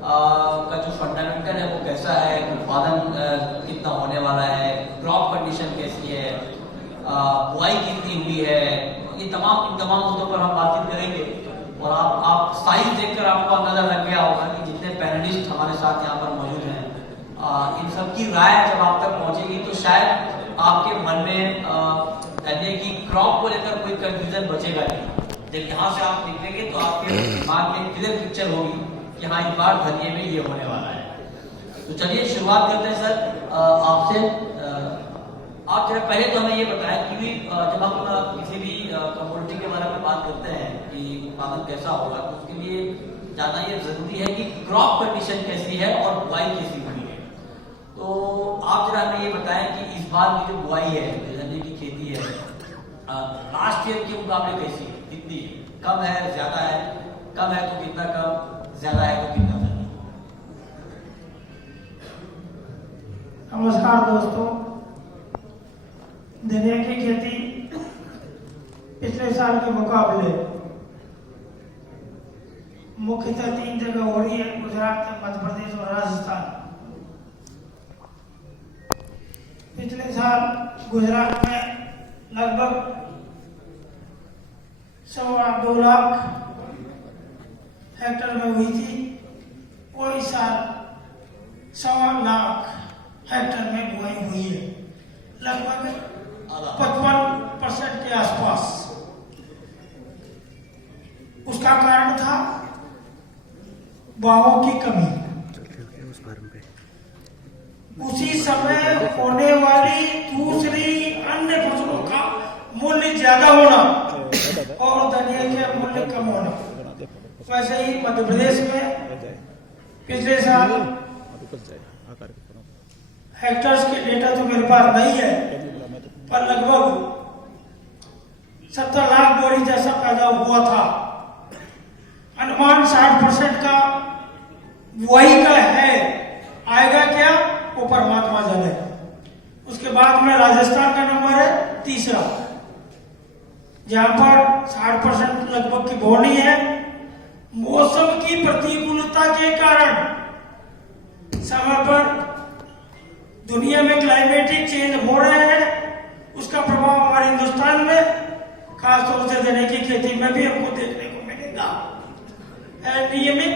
का जो फंडामेंटल है वो कैसा है, उत्पादन कितना होने वाला है, क्रॉप कंडीशन कैसी है, बुआई कितनी हुई है, ये इन तमाम मुद्दों पर हम बातचीत करेंगे। और आप साइज देखकर आपको अंदाजा लग गया होगा कि जितने पैनलिस्ट हमारे साथ यहाँ पर मौजूद हैं, इन सब की राय जब आप तक पहुंचेगी तो शायद आपके मन में धनिया की क्रॉप को लेकर कोई कंफ्यूजन बचेगा नहीं। जब यहाँ से आप निकलेंगे तो आपके दिमाग में क्लियर पिक्चर होगी कि हाँ इस बार धनिया में ये होने वाला है। तो चलिए शुरुआत करते हैं सर आपसे। आप जरा पहले तो हमें ये बताएं कि जब हम किसी भी कमोडिटी के बारे में बात करते हैं कि उत्पादन कैसा होगा, तो उसके लिए जानना ये जरूरी है कि क्रॉप कंडीशन कैसी है और बुआई कैसी हुई है। तो आप जरा हमें ये बताएं कि इस बार की जो बुआई है, धनिया की खेती है, लास्ट ईयर के मुकाबले कैसी है, कितनी कम है, ज्यादा है, कम है तो कितना कम, ज्यादा है तो कितना ज्यादा। नमस्कार दोस्तों, धनिया की खेती पिछले साल के मुकाबले मुख्यतः 3 जगह हो रही है, गुजरात, मध्य प्रदेश और राजस्थान। पिछले साल गुजरात में लगभग 2.25 लाख हेक्टेयर में हुई थी और इस साल 1.25 लाख हेक्टेयर में बुआई हुई है, लगभग 55% के आसपास। उसका कारण था भावों की कमी। उसी समय होने वाली दूसरी अन्य फसलों का मूल्य ज्यादा होना और धनिया का मूल्य कम होना। वैसे ही मध्य प्रदेश में पिछले साल हेक्टर्स के डेटा तो मेरे पास नहीं है, पर लगभग 70 लाख बोरी जैसा पैदा हुआ था। अनुमान 60% का बुआई का है, आएगा क्या वो परमात्मा जाने। उसके बाद में राजस्थान का नंबर है तीसरा, जहां पर 60% लगभग की बोनी है। मौसम की प्रतिकूलता के कारण समय पर दुनिया में क्लाइमेटिक चेंज हो रहे हैं, उसका प्रभाव हमारे हिंदुस्तान में खासतौर से धनिया की खेती में भी हमको देखने को मिलेगा। नियमित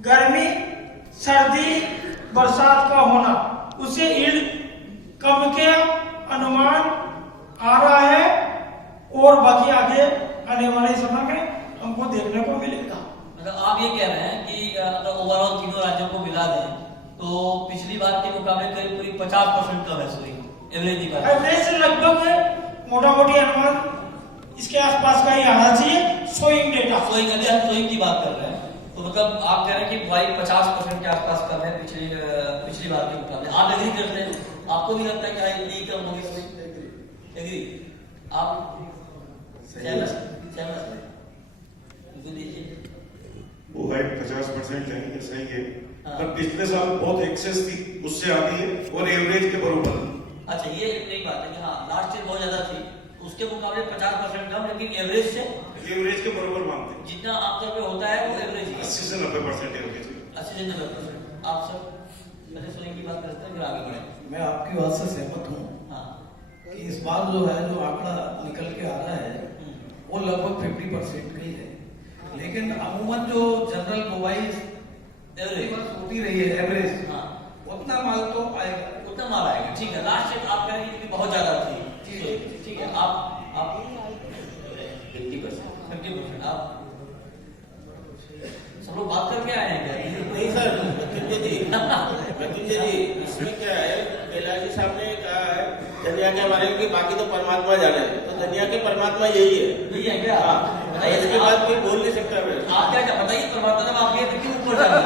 गर्मी, सर्दी, बरसात का होना, उससे यील्ड कम के अनुमान आ रहा है और बाकी आगे आने वाले समय में हमको देखने को मिलेगा। मतलब आप ये कह रहे हैं कि अगर ओवरऑल तीनों राज्यों को मिला दें तो पिछली बार के मुकाबले करीब 50% कम है सोइंग एवरेज की बात। एवरेज से लगभग मोटा मोटी अनुमान इसके आसपास का ही आना चाहिए। सोइंग डेटा, सोइंग अभी हम सोइंग की बात कर रहे हैं, तो मतलब आप कह रहे हैं कि बुआई 50% के आसपास कम है पिछली बार के मुकाबले। आप एग्री करते हैं? आपको भी लगता है कि हाँ इतनी कम होगी सोइंग? एग्री? आप सहमत वो है 50% है, ये सही है। पर पिछले साल बहुत एक्सेस थी, उससे आती है और एवरेज के बराबर। अच्छा, ये एक बात है कि हाँ लास्ट ईयर बहुत ज्यादा थी, उसके मुकाबले 50% कम, लेकिन एवरेज से एवरेज के बराबर मानते हैं। जितना आमतौर पे होता है वो एवरेज 80 से 90% एवरेज। 80 से 90%। आप सब पहले सोने की बात करते हैं फिर आगे बढ़े। मैं आपकी बात से सहमत हूँ कि इस बार जो है जो आंकड़ा निकल के आ रहा है वो लगभग 50% का ही है, लेकिन अमूमन जो जनरल बुआई एवरेज होती रही है, एवरेज उतना माल तो आएगा, उतना माल आएगा। ठीक है, लास्ट ईयर आप कह रहे हैं कि बहुत ज्यादा थी। ठीक है, आप 50%। आप सब लोग बात करके आए हैं क्या? नहीं सर, मृत्युंजय जी इसमें क्या है, कैलाश जी साहब ने कहा है धनिया के बारे में कि बाकी तो परमात्मा जाने, तो धनिया के परमात्मा यही है क्या? बताइए, इसके बाद कोई बोल नहीं सकता। आप क्या बताइए, परमात्मा जब आप ये तो क्यों ऊपर जा रहे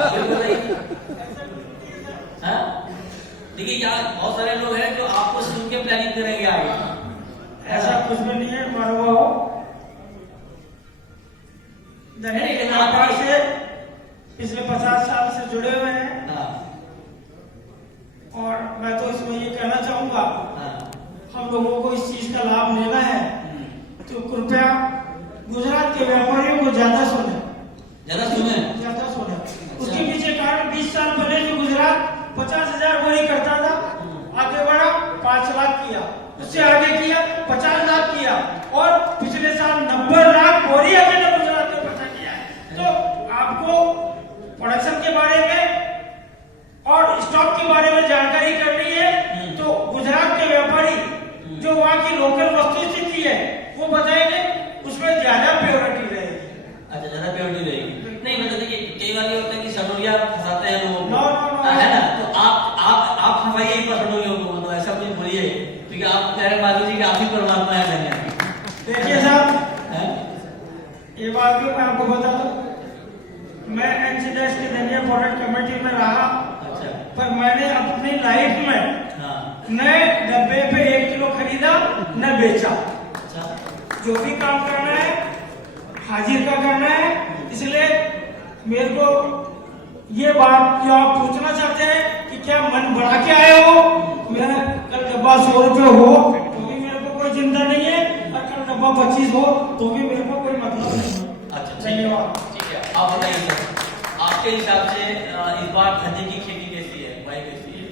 हैं? देखिए यार, बहुत सारे लोग हैं जो आपको सुन के प्लानिंग करेंगे आगे। ऐसा कुछ भी नहीं है, मालूम हो धनिया के व्यापार से पिछले 50 साल से जुड़े हुए हैं। और मैं तो इसमें ये कहना चाहूंगा, हम लोगों को इस चीज का लाभ लेना है तो कृपया गुजरात के व्यापारियों को ज्यादा सुने। ज्यादा सुने उसके पीछे उससे आगे किया 50 लाख किया, और पिछले साल 90 लाख बोरी अकेले गुजरात में इकट्ठा किया है। तो आपको प्रोडक्शन के बारे में और स्टॉक के बारे में जानकारी करनी है तो गुजरात के व्यापारी जो वहाँ की लोकल वस्तु स्थिति है वो बताएंगे, उसमें ज्यादा प्योरिटी रहेगी। अच्छा, ज्यादा प्योरिटी रहेगी। नहीं मतलब देखिए कई बार ये होता है कि सनोरिया फंसाते हैं लोगों No, no, को, no. है ना? तो आप फंसाइए एक बार सनोरियों को, मतलब ऐसा कुछ बोलिए क्योंकि आप कह रहे हैं माधव जी कि आप ही परमात्मा है धनिया की। देखिए साहब, हैं? ये बात भी मैं आपको बता दूं, मैं एनसीडीएस की धनिया प्रोडक्ट कमेटी में रहा, अच्छा, पर मैंने अपनी लाइफ में हाँ, न डब्बे पे 1 किलो खरीदा न बेचा। अच्छा, जो भी काम करना है हाजिर का करना है। इसलिए मेरे को ये बात जो आप पूछना चाहते हैं कि क्या मन बढ़ा के आए हो, मैं कल डब्बा 100 रुपये हो तो भी मेरे को कोई चिंता नहीं है, और कल डब्बा 25 हो तो भी मेरे को कोई मतलब नहीं। अच्छा, धन्यवाद। ठीक है। आप बताइए सर, आपके हिसाब से इस बार धनिया की खेती कैसी है, बुआई कैसी है?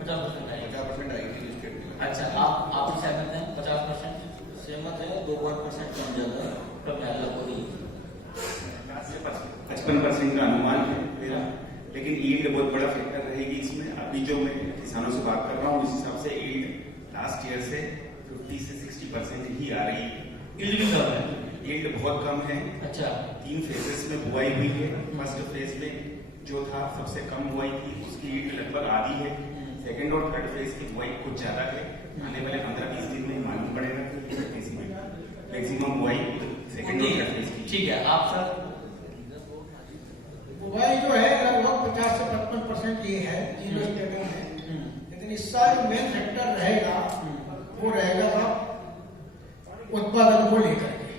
50% आई। 50% आई थी इसके। अच्छा, आप सहमत हैं? 50% सहमत है, 2% कम ज्यादा कम ज्यादा हो रही है। 55% का अनुमान है मेरा, लेकिन ईल्ड बहुत बड़ा फैक्टर रहेगी इसमें। अभी जो मैं किसानों से बात कर रहा हूँ उस हिसाब से ईल्ड लास्ट ईयर से 50 से 60% ही आ रही है। ईल्ड भी कम है। ईल्ड बहुत कम है। अच्छा, 3 फेजेस में बुआई हुई है। फर्स्ट फेज में जो था सबसे कम बुआई थी, उसकी ईल्ड लगभग आधी है। सेकेंड और थर्ड फेज की बुआई कुछ ज्यादा है। आने वाले 15-20 दिन में मालूम पड़ेगा कि इसमें मैक्सिमम बुआई सेकेंड और थर्ड फेज की। ठीक है। आप सर? बुआई जो है लगभग 50 से 55% ये है, जीरो स्टेटों में। लेकिन इस साल जो मेन फैक्टर रहेगा वो रहेगा साहब उत्पादन को लेकर के,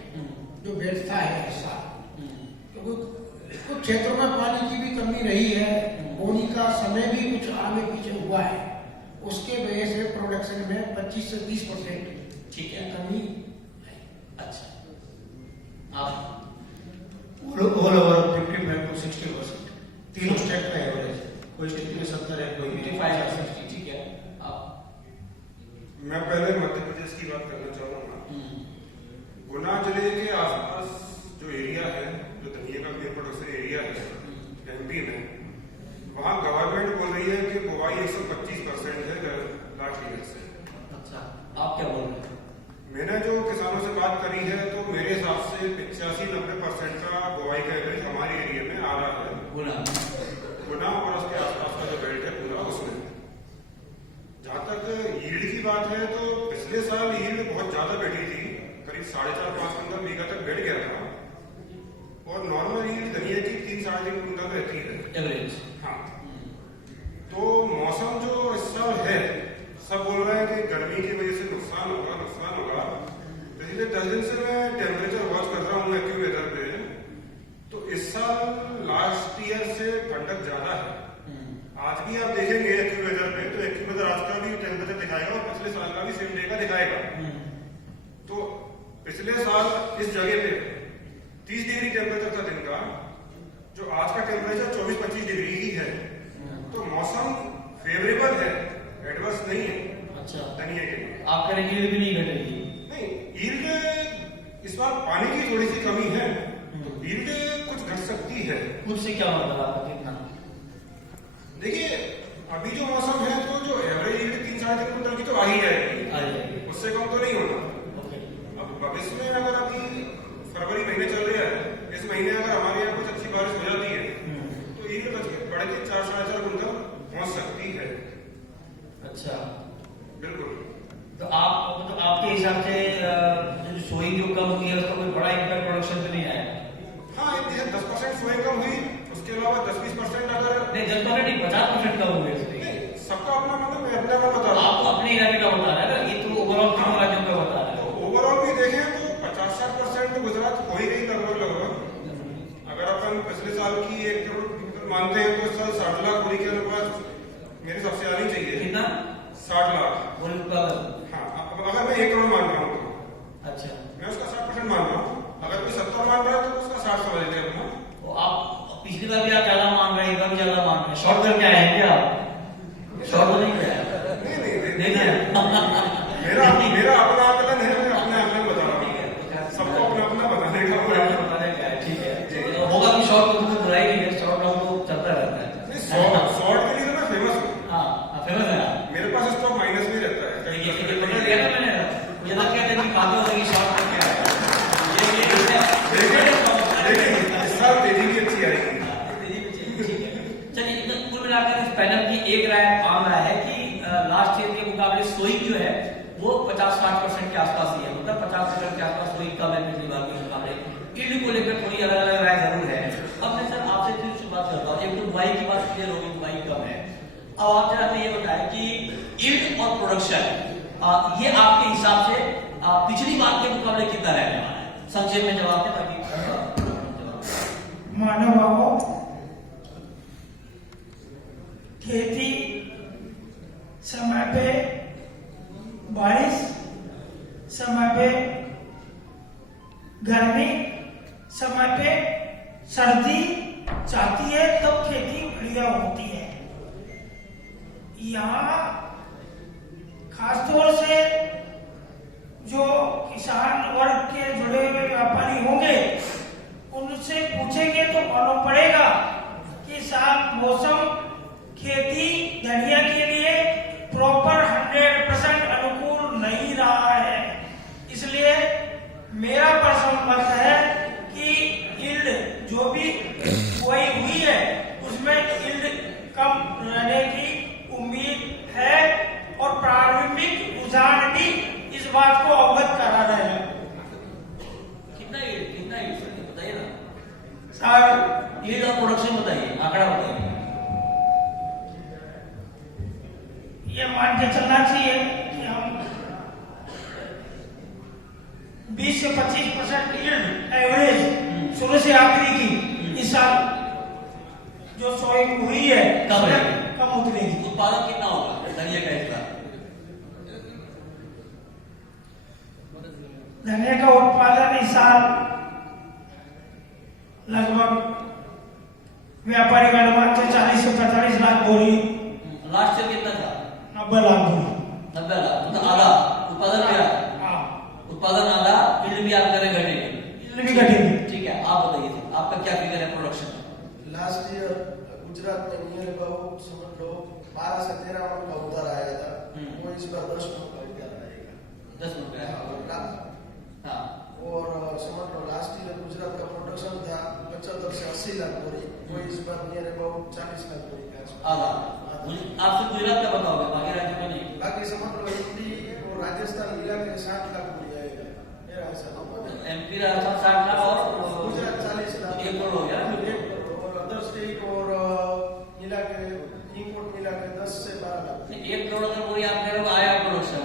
जो व्यवस्था है इस साल। क्योंकि कुछ क्षेत्रों में पानी की भी कमी रही है, बोनी का समय भी कुछ आगे पीछे हुआ है, उसके वजह से प्रोडक्शन में 25 से 30% ठीक है। कमी। अच्छा, आप? ऑल ओवर 55 to 60%, तीनों स्टेट का एवरेज, कोई स्टेट में 70 है, कोई 55 और 60, ठीक है। आप? मैं पहले मध्य प्रदेश की बात करना चाहूंगा। गुना जिले के आसपास जो एरिया है, जो धनिया का मेन प्रोडक्शन एरिया है एमपी में, वहाँ गवर्नमेंट बोल रही है कि बुआई 125% है लास्ट ईयर से। अच्छा, आप क्या बोल रहे हैं? मैंने जो किसानों से बात करी है तो मेरे हिसाब से 85-90% का बुआई का एवरेज हमारे एरिया में आ रहा है। गुना और उसके आसपास का जो बेल्ट है पूरा उसमें। जहाँ तक यील्ड की बात है तो पिछले साल यील्ड बहुत ज्यादा बैठी थी, करीब 4.5-5 कुंटल बीघा तक बैठ गया था, और नॉर्मल यील्ड धनिया की 3-3.5 कुंटल रहती है एवरेज। हाँ। तो मौसम जो इस साल है, सब बोल रहे हैं कि गर्मी की वजह से नुकसान होगा। पिछले 10 दिन से मैं टेम्परेचर वॉच कर रहा हूँ एक्यूवेदर पे, तो इस साल लास्ट ईयर से ठंडक ज्यादा है। आज भी आप देखेंगे एक्यूवेदर पे तो एक्यूवेदर आज का भी टेम्परेचर दिखाएगा और पिछले साल का भी सेम डे का दिखाएगा। तो पिछले साल इस जगह पे 30 डिग्री टेम्परेचर था दिन का, जो आज का टेम्परेचर 24-25 डिग्री ही है। तो मौसम फेवरेबल है, एडवर्स नहीं है। अच्छा, धनिया के लिए आप कह रहे हैं यील्ड भी नहीं घटेगी? नहीं, यील्ड इस बार पानी की थोड़ी सी कमी है, तो यील्ड कुछ घट सकती है। कुछ से क्या मतलब आपका कितना? देखिए अभी जो मौसम है तो जो एवरेज यील्ड 3-3.5 कुंटल की तो आ ही जाएगी, उससे कम तो नहीं होना। अब भविष्य में अगर अभी फरवरी महीने चल रहा है, इस महीने अगर हमारे यहाँ कुछ अच्छी बारिश हो जाती है तो यील्ड बढ़ के 4-4.5 कुंटल पहुंच सकती है। अच्छा, बिल्कुल। तो आपके हिसाब से जो सोइंग जो कम हुई है उसका कोई बड़ा इम्पैक्ट प्रोडक्शन पे नहीं आया? हाँ, 10% सोई कम हुई, उसके अलावा 10-20% अगर नहीं, 10% नहीं, 50% कम हुई है। सबका अपना मतलब, मैं अपने का बता रहा हूँ। आप अपने इलाके का बता रहे हैं ना, ये तो ओवरऑल तीनों राज्यों का बता रहे हैं। ओवरऑल भी देखें तो 50-60% गुजरात हो ही गई लगभग। अगर अपन पिछले साल की 1 करोड़ मानते हैं तो इस साल 60 लाख बोरी के अनुपात मेरे हिसाब से आनी चाहिए। कितना? 60 लाख बोरी उत्पादन। हाँ, अगर मैं 1 करोड़ मान रहा हूँ तो अच्छा, मैं उसका 60% मान रहा हूँ। अगर कोई 70 मान रहा है तो उसका 60 समझ लेते हैं अपना। तो आप पिछली बार भी आप ज्यादा मान रहे हैं, इस बार भी ज्यादा मान रहे हैं, शॉर्ट करके आए हैं क्या आप? शॉर्ट तो नहीं गया? पैनल की एक राय आम राय है कि लास्ट ईयर के मुकाबले सोइक जो है वो 50-60% के आसपास ही है, मतलब 50% के आसपास सोइक कम है पिछली बार के मुकाबले। यील्ड को लेकर थोड़ी अलग अलग राय जरूर है। अब मैं सर आपसे फिर शुरुआत करता हूँ, एक तो बुआई की बात क्लियर होगी, बुआई कम है। अब आप जरा ये बताएं कि यील्ड और प्रोडक्शन ये आपके हिसाब से पिछली बार के मुकाबले कितना रहने वाला है? संक्षेप में जवाब दें ताकि मानव बाबू, खेती समय पे बारिश, समय पे गर्मी, समय पे सर्दी चाहती है तब खेती बढ़िया होती है। यहाँ खासतौर से जो किसान वर्ग के जुड़े हुए व्यापारी होंगे उनसे पूछेंगे तो मालूम पड़ेगा कि साल मौसम खेती धनिया के लिए प्रॉपर 100% अनुकूल नहीं रहा है। इसलिए मेरा पर्सनल मत है कि यील्ड जो भी बुआई हुई है उसमें यील्ड कम रहने की उम्मीद है और प्रारंभिक रुझान भी इस बात को अवगत करा रहे हैं। कितना यील्ड सर बताइए ना सर, यील्ड और प्रोडक्शन बताइए, आंकड़ा बताइए। ये मान के चलना चाहिए कि हम 20 से 25% यील्ड एवरेज शुरू से आखिरी की इस साल जो सोइंग हुई है कम उतरेगी। उत्पादन कितना होगा धनिया का इस बार? धनिया का उत्पादन इस साल लगभग व्यापारिक अनुमान से 40 से 45 लाख बोरी। लास्ट ईयर कितना था? 90 लाख बोरी। 90 लाख, मतलब आधा उत्पादन मेरा, उत्पादन आधा, यील्ड भी आप करें घटेगी, यील्ड भी घटेगी। ठीक है, आप बताइए आपका क्या फिगर है प्रोडक्शन? लास्ट ईयर गुजरात में नियर अबाउट समझ लो 12 से 13 मन का उतार आया था, वो इस बार 10 मन का उतार आएगा। 10 मन का? हाँ। और समझ लो लास्ट ईयर गुजरात का प्रोडक्शन था 75 से 80 लाख बोरी, वो इस बार नियर अबाउट 40 लाख बोरी का आधा। आपसे गुजरात का बताओगे, बाकी राज्यों में नहीं? बाकी समझ लो एमपी और राजस्थान मिला के 60 लाख बोरी आएगा मेरा हिसाब। एमपी राजस्थान 60 लाख और गुजरात 40 लाख, 1 करोड़ हो गया। और अदर स्टेट और मिला के इंपोर्ट मिला के 10 से 12 लाख। 1 करोड़ अगर बोरी आप कह रहे हो आया प्रोडक्शन,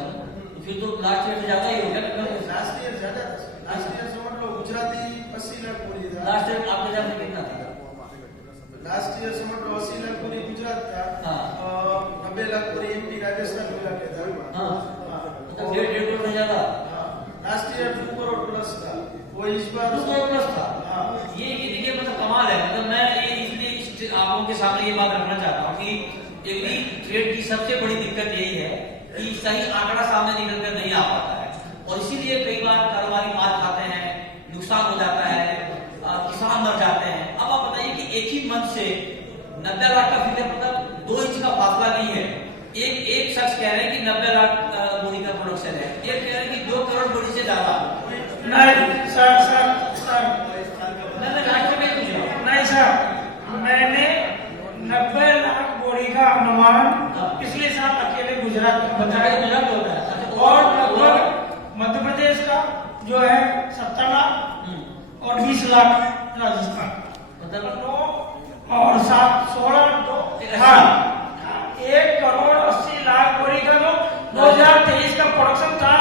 तो फिर तो लास्ट ईयर से ज्यादा ही हो गया। लास्ट ईयर ज्यादा था, लास्ट ईयर समझ लो गुजराती 80 लाख बोरी था। लास्ट ईयर आपके हिसाब से कितना था? लास्ट ईयर समझ लो 80 लाख बोरी गुजरात था, 90 लाख बोरी एमपी राजस्थान मिला के था। मतलब 1.5 करोड़ से ज्यादा। लास्ट ईयर 2 करोड़ प्लस था, वो इस बार 2 करोड़ प्लस था। ये देखिए मतलब कमाल है। मतलब मैं ये इसलिए आप लोगों के सामने ये बात रखना चाहता हूँ कि एग्री ट्रेड की सबसे बड़ी दिक्कत यही है कि सही आंकड़ा सामने निकल कर नहीं आ पाता है, और इसीलिए कई बार कारोबारी मार खाते हैं, नुकसान हो जाता है, किसान मर जाते हैं। अब आप बताइए कि एक ही मंच से 90 लाख का फिगर, मतलब 2 इंच का फासला नहीं है। एक शख्स कह रहे हैं कि 90 लाख बोरी का प्रोडक्शन है, एक कह रहे हैं कि 2 करोड़ बोरी से ज्यादा। नहीं सर, नहीं सर, मैंने 90 लाख बोरी का अनुमान पिछले साल अकेले गुजरात में बताया। गुजरात में होता है और लगभग मध्य प्रदेश का जो है 70 लाख और 20 लाख राजस्थान, मतलब 9 और 7 16 2 1 करोड़ 80 लाख बोरी का जो 2023 का प्रोडक्शन था,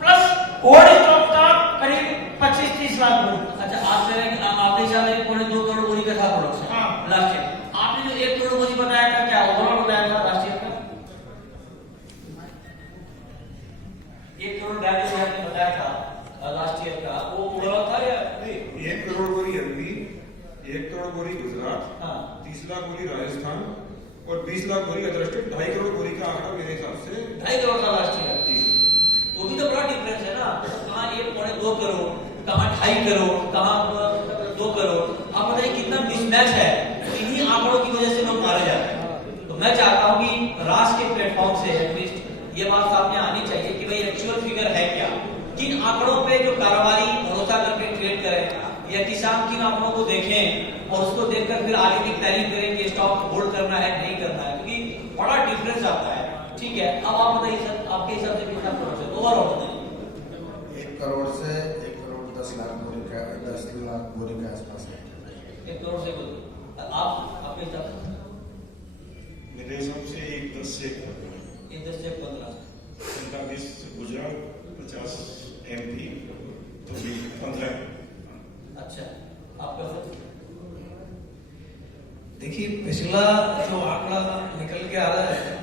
प्लस और स्टॉक था करीब 25-30 लाख बोरी। अच्छा, आप कह रहे हैं कि आपके हिसाब से 2 करोड़ बोरी का था प्रोडक्शन लास्ट ईयर। आपने जो 1 करोड़ बोरी बताया था, क्या ओवरऑल बताया था लास्ट ईयर का? 1 करोड़ वैल्यू आपने बताया था लास्ट ईयर का, वो ओवरऑल था या 1 करोड़ बोरी एमपी, 1 करोड़ बोरी गुजरात, 30 लाख बोरी राजस्थान और 20 लाख बोरी अदर स्टेट। 2.5 करोड़ बोरी का आंकड़ा मेरे हिसाब से 2.5 करोड़ का लास्ट ईयर। तो भी तो बड़ा डिफरेंस है ना, कहाँ 1.2 करोड़, कहाँ 2.5 करोड़, कहाँ 2 करोड़। आप बताइए कितना मिसमैच है। तो इन्हीं आंकड़ों की वजह से लोग मारे जाते हैं। तो मैं चाहता हूँ कि राष्ट्र के प्लेटफॉर्म से एटलीस्ट ये बात सामने आनी चाहिए कि भाई एक्चुअल फिगर है क्या, किन आंकड़ों पे जो कारोबारी भरोसा करके ट्रेड करें या किसान किन आंकड़ों को देखें और उसको देखकर फिर आगे की प्लानिंग करें कि स्टॉक होल्ड करना है नहीं करना है, क्योंकि बड़ा डिफरेंस आता है। ठीक है, अब आप बताइए सर, आपके हिसाब से कितना करोड़ से ओवरऑल बताइए। 1 करोड़ से 1 करोड़ 10 लाख बोरी का 10 लाख बोरी के आसपास है। 1 करोड़ से आपके हिसाब से? मेरे हिसाब से 1-10 से 15 45 गुजरात, 50 MP, तो 15। अच्छा, आपका सर? देखिए, पिछला जो आंकड़ा निकल के आ रहा है,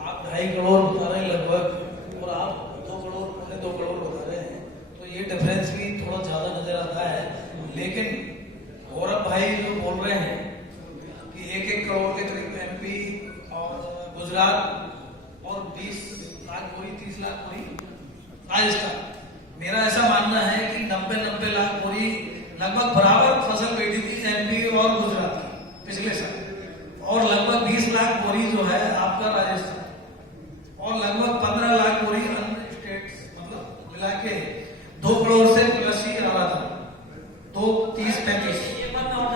आप 2.5 करोड़ बता रहे हैं लगभग और आप 2 करोड़ 2.25 करोड़ बता रहे हैं, तो ये डिफरेंस भी थोड़ा ज्यादा नजर आता है। लेकिन गौरव भाई जो बोल रहे हैं कि 1-1 करोड़ के करीब MP और गुजरात और 20 लाख बोरी 30 लाख बोरी राजस्थान, मेरा ऐसा मानना है कि 90 लाख बोरी लगभग बराबर फसल बेची थी MP और गुजरात की पिछले साल, और लगभग 20 लाख बोरी जो है आपका राजस्थान, और लगभग 15 लाख बोरी अन्य स्टेट्स, मतलब मिला के 2 करोड़ से प्लस ही आ रहा था, 2-30-35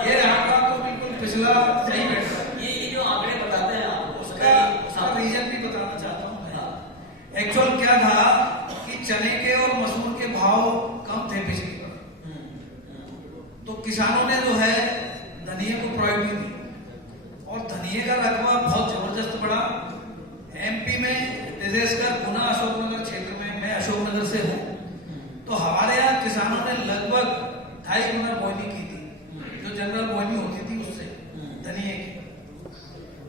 ये आंकड़ा तो बिल्कुल पिछला सही बैठ रहा है। ये जो आंकड़े बताते हैं आप, उसका रीजन भी बताना चाहता हूँ मैं। एक्चुअल क्या था कि चने के और मसूर के भाव कम थे पिछली बार, तो किसानों ने जो है धनिया को प्रायोरिटी दी और धनिया का रकबा बहुत जबरदस्त बढ़ा। MP में विशेषकर गुना अशोकनगर क्षेत्र में, मैं अशोकनगर से हूँ, तो हमारे यहाँ किसानों ने लगभग 2.5 गुना बोनी की थी, जो जनरल बोनी होती थी उससे धनिया की,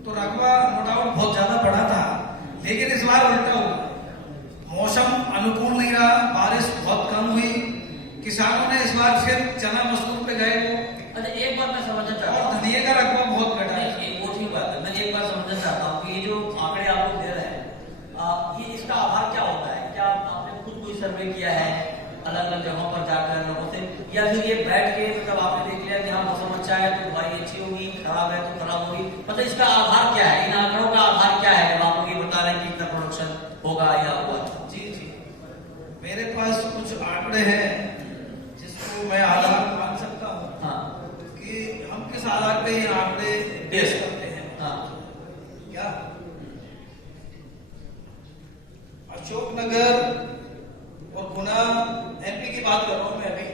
तो रकबा नो डाउट बहुत ज्यादा बढ़ा था। लेकिन इस बार उल्टा हुआ, मौसम अनुकूल नहीं रहा, बारिश बहुत कम हुई, किसानों ने इस बार फिर चना मसूर पे गए वो। अच्छा, एक बात मैं समझना चाहता और हूँ, धनिया का रकबा बहुत घटा है। वो ठीक बात है, मैं एक बात समझना चाहता हूँ कि ये जो आंकड़े आप लोग दे रहे हैं, ये इसका आधार क्या होता है? क्या आपने खुद कोई सर्वे किया है अलग अलग जगहों पर जाकर लोगों से, या फिर ये बैठ के मतलब आपने देख लिया कि हाँ मौसम अच्छा है तो बुआई अच्छी होगी, खराब है तो खराब होगी? मतलब इसका आधार क्या है, इन आंकड़ों का आधार क्या है जब आप लोग ये बता रहे हैं कि इतना प्रोडक्शन होगा या होगा? जी, मेरे पास कुछ आंकड़े हैं जिसको मैं आधार मान सकता हूँ। हाँ, कि हम किस आधार पे ये आंकड़े पेश करते हैं। हाँ, क्या अशोकनगर और गुना MP की बात कर रहा हूं मैं अभी,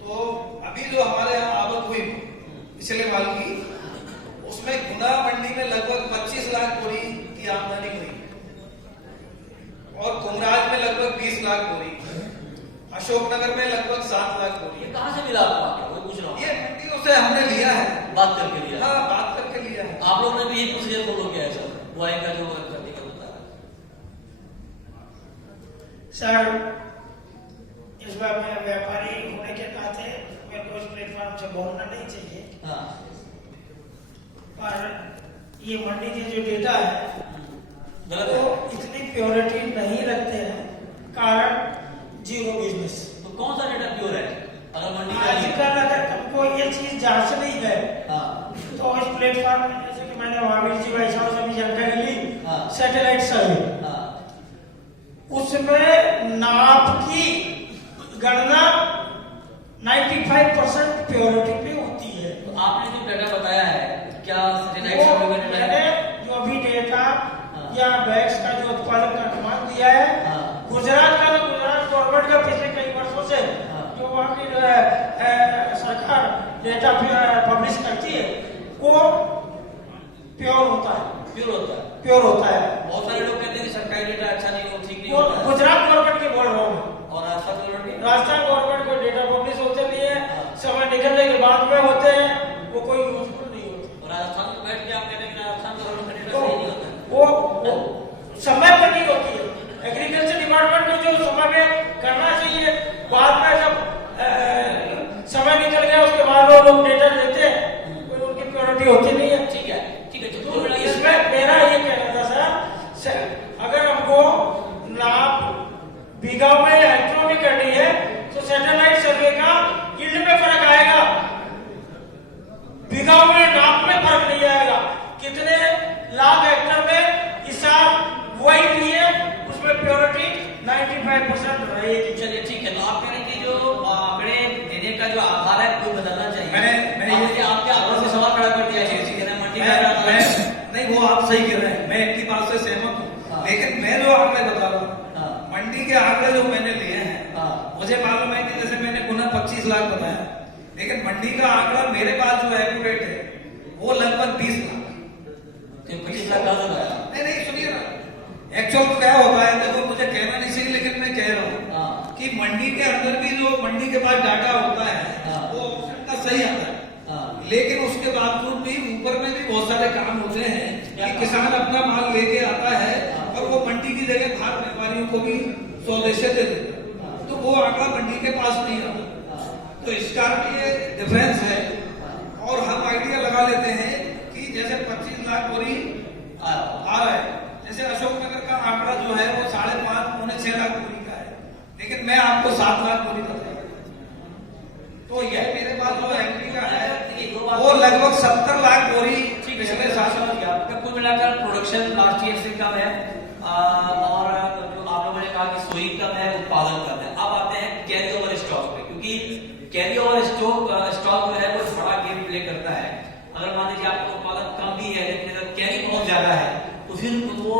तो अभी जो हमारे यहाँ आवक हुई पिछले माल की, उसमें गुना मंडी में लगभग 25 लाख बोरी की आमदनी हुई और कुमराज में लगभग 20 लाख बोरी, अशोकनगर में लगभग 7 लाख बोरी। ये कहाँ से मिला आपको? वो पूछ रहा हूँ। ये मंडियों से हमने लिया है, बात करके लिया? हाँ, बात करके लिया है। आप लोगों ने भी यही प्रोसीजर फॉलो किया है सर, बुआई का जो करने का होता है? सर, इस बार मैं व्यापारी होने के नाते मेरे को इस प्लेटफॉर्म से बोलना नहीं चाहिए, हाँ, पर ये मंडी के जो डेटा है गलत वो है। इतनी प्योरिटी नहीं रखते हैं, कारण जीरो बिजनेस। तो कौन सा डेटा प्योर है? अगर मंडी का आजकल अगर तुमको ये चीज जांच नहीं है, हाँ, तो इस प्लेटफॉर्म में जैसे कि मैंने महावीर जी भाई साहब से भी जानकारी ली, हाँ, सैटेलाइट सर्वे, हाँ, उसमें नाप की गणना 95% प्योरिटी पे होती है। तो आपने जो डेटा बताया है, क्या सैटेलाइट वो सर्वे का डेटा मैंने है? जो अभी डेटा या बैग्स का जो उत्पादन का अनुमान दिया है, हाँ, गुजरात का, तो गुजरात गवर्नमेंट का पिछले कई वर्षों से हाँ, जो वहाँ की जो है सरकार डेटा पब्लिश करती है, वो प्योर होता है, प्योर होता है। प्योर होता है। बहुत सारे लोग कहते हैं कि सरकारी डेटा अच्छा नहीं हो, ठीक नहीं वो होता है। गुजरात गवर्नमेंट की बोल रहा हूँ मैं। और राजस्थान गवर्नमेंट की? राजस्थान गवर्नमेंट को डेटा पब्लिश होते नहीं है, समय निकलने के बाद में होते हैं, वो कोई यूजफुल नहीं होते। और राजस्थान में बैठ के आप कहते हैं कि राजस्थान गवर्नमेंट का डेटा तो सही नहीं होता है? वो समय पर नहीं होती है। एग्रीकल्चर डिपार्टमेंट को जो समय में करना चाहिए, बाद में जब समय निकल गया उसके बाद वो लोग डेटा देते हैं, कोई उनकी प्योरिटी होती नहीं है। ठीक है, ठीक है। तो इसमें मेरा ये कहना था सर, अगर हमको नाप बीघा में हेक्टरों में करनी है तो सैटेलाइट सर्वे का यील्ड में फर्क आएगा, बीघा में नाप में फर्क नहीं आएगा। का जो आधार है कोई बदलना चाहिए। मैंने आपके आधार से सवाल खड़ा कर दिया है मंडी का नहीं, वो आप सही कह रहे हैं, मैं आपकी बात से सहमत हूँ, लेकिन मैं जो आंकड़े बता रहा हूँ, मंडी के आंकड़े जो मैंने लिए हैं, मुझे मालूम है कि जैसे मैंने गुना 25 लाख बताया, लेकिन मंडी का आंकड़ा मेरे पास जो एक्यूरेट है वो लगभग 20 लाख। 25 लाख कहाँ से लाया? नहीं सुनिए ना, एक्चुअल क्या होता है, देखो मुझे कहना नहीं चाहिए लेकिन मैं कह रहा हूँ कि मंडी के अंदर भी जो मंडी के पास डाटा होता है वो ऑप्शन का सही आता है, लेकिन उसके बावजूद भी ऊपर में भी बहुत सारे काम होते हैं कि किसान अपना माल लेके आता है और वो मंडी की जगह बाहर व्यापारियों को भी स्वदेशी दे देता है, तो वो आंकड़ा मंडी के पास नहीं आता। तो इस कारण ये डिफरेंस है। और हम आइडिया लगा लेते हैं कि जैसे 25 लाख बोरी आ रहा है, जैसे अशोकनगर का आंकड़ा जो है वो 5.5 पौने 6 लाख बोरी का है, लेकिन मैं आपको 7 लाख बोरी बताऊंगा। तो यह मेरे पास जो एमपी का है वो लगभग 70 लाख बोरी पिछले साल समझ गया। कुल मिलाकर प्रोडक्शन लास्ट ईयर से कम है और जो आप लोगों ने कहा कि सोई कम है, उत्पादन कम है। अब आते हैं कैरी ओवर स्टॉक पे, क्योंकि कैरी ओवर स्टॉक जो है वो बड़ा गेम प्ले करता है। अगर मान लीजिए आपका उत्पादन कम भी है लेकिन अगर कैरी बहुत ज्यादा है तो फिर वो